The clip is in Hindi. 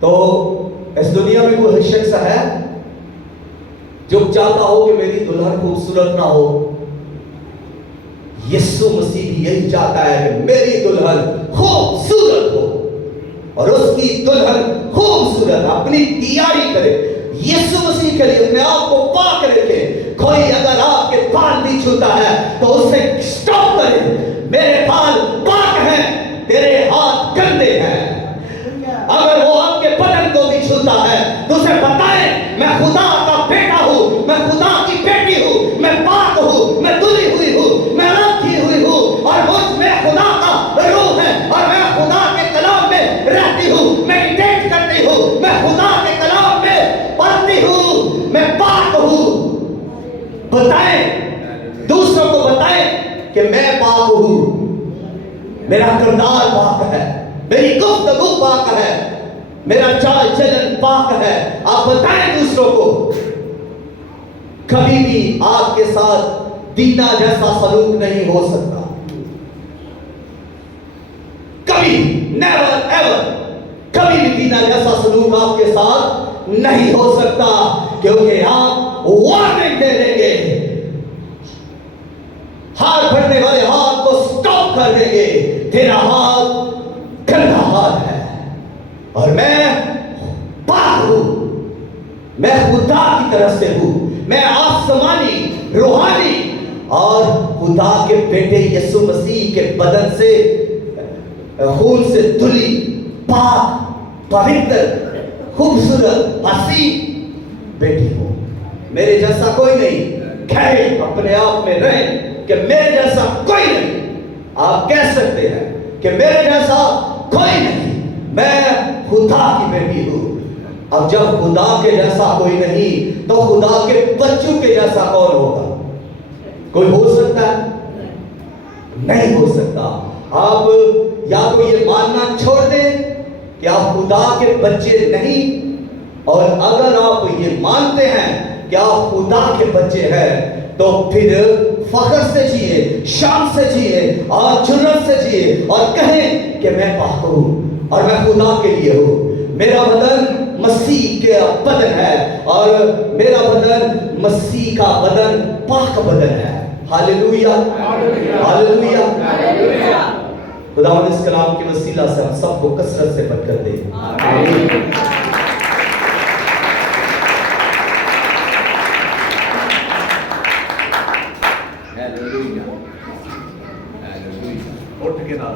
तो इस दुनिया में कोई शख्स है जो चाहता हो कि मेरी दुल्हन खूबसूरत ना हो? यीशु मसीह भी यही चाहता है कि मेरी दुल्हन खूबसूरत हो और उसकी दुल्हन खूबसूरत अपनी तैयारी करे यीशु मसीह के लिए, अपने आप को पाक रखे। कोई अगर आपके बाल भी छूता है तो उसे स्टॉप करे। मेरे बाल पाक हैं, तेरे हाथ गंदे हैं। अगर वो आपके बदन को भी छूता है तो उसे बताए मैं खुदा का बेटा हूं, मैं खुदा की बेटी हूं, मैं पाक हूं, मैं धुली हुई हूं, मैं रखी हुई हूं और मुझ में खुदा का रूह है और मैं खुदा के कलाम में रहती हूं, मेडिटेट करती हूं, मैं खुदा के कलाम में पढ़ती हूं, मैं पाक हूं। बताएं, दूसरों को बताएं कि मैं पाक हूं, मेरा किरदार पाक है, मेरी गुफ्तगू पाक है, मेरा चाल चलन पाक है। आप बताएं दूसरों को। कभी भी आपके साथ दीना जैसा सलूक नहीं हो सकता, कभी, नेवर एवर, कभी भी दीना जैसा सलूक आपके साथ नहीं हो सकता, क्योंकि आप वार्निंग दे देंगे, हाथ बढ़ने वाले हाथ को स्टॉप कर देंगे। तेरा हाथ गंदा हाथ है और मैं पाक हूं, मैं खुदा की तरफ से हूं, मैं आसमानी रूहानी और खुदा के बेटे यीशु मसीह के बदन से, खून से धुली, पाक, पवित्र, खूबसूरत, हसीन बेटी हूं। मेरे जैसा कोई नहीं। कहे अपने आप में रहे कि मेरे जैसा कोई नहीं। आप कह सकते हैं कि मेरे जैसा कोई नहीं, मैं खुदा की बेटी हूं। अब जब खुदा के जैसा कोई नहीं तो खुदा के बच्चों के जैसा कौन होगा? कोई हो सकता है? नहीं हो सकता। आप या तो ये मानना छोड़ दें कि आप खुदा के बच्चे नहीं, और अगर आप ये मानते हैं कि आप खुदा के बच्चे हैं तो फिर फख्र से जिए, शान से जिए और जुर्रत से जिए और कहें कि मैं पाक हूं और मैं खुदा के लिए हूं। मेरा बदन मसीह के बदन है और मेरा बदन मसीह का बदन पाक बदन है। Hallelujah, hallelujah. खुदा इस कलाम के वसीला से हम सबको कसरत से बरकत दे। आमीन।